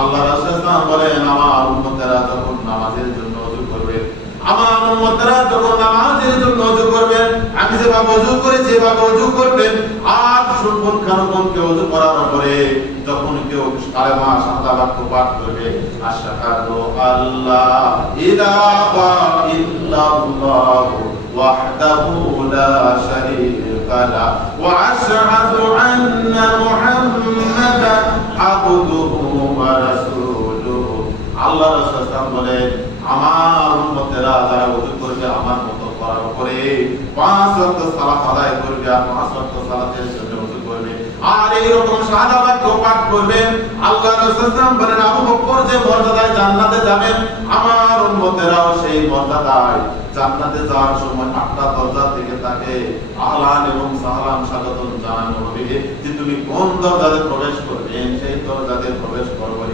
আল্লাহ রাসূল বলেন আমার উম্মতেরা যখন নামাজের জন্য ওযু করবে, আমার উম্মতেরা যখন নামাজের জন্য ওযু করবে, আমি যেভাবে ওযু করি যেভাবে ওযু করবেন, আর শুনবেন খানকে ওযু করার পরে যখন কেউ কালেমা শাহাদা বাক্য পাঠ করবে, আশহাদু আল্লা ইলাহা ইল্লাল্লাহ ওয়াহদাহু লা শারীকা লাহু ওয়া আশহাদু আন্না মুহাম্মাদান আবদুহু ওয়া রাসূলুহু। আল্লাহ রাসূল বলেন আমার উম্মতেরা যারা ওযু করবে আমার মতো করার পরে 5 ওয়াক্ত সালাত আদায় করবে আর 5 ওয়াক্ত সালাতের জন্য ওযু করবে আর এইরকম শাহাদা বাক্য পাঠ করবেন, আল্লাহ রাসূল বলেন আবু বকর যে মর্যাদায় জান্নাতে যাবেন আমার উম্মতেরাও সেই মর্যাদায় জান্নাতে যাওয়ার সময় 8টা দরজা থেকে তাকে আহলান এবং সাহলান স্বাগত জানানো হবে যে তুমি কোন দরজাতে প্রবেশ করবেন, সেই দরজাতে প্রবেশ করবে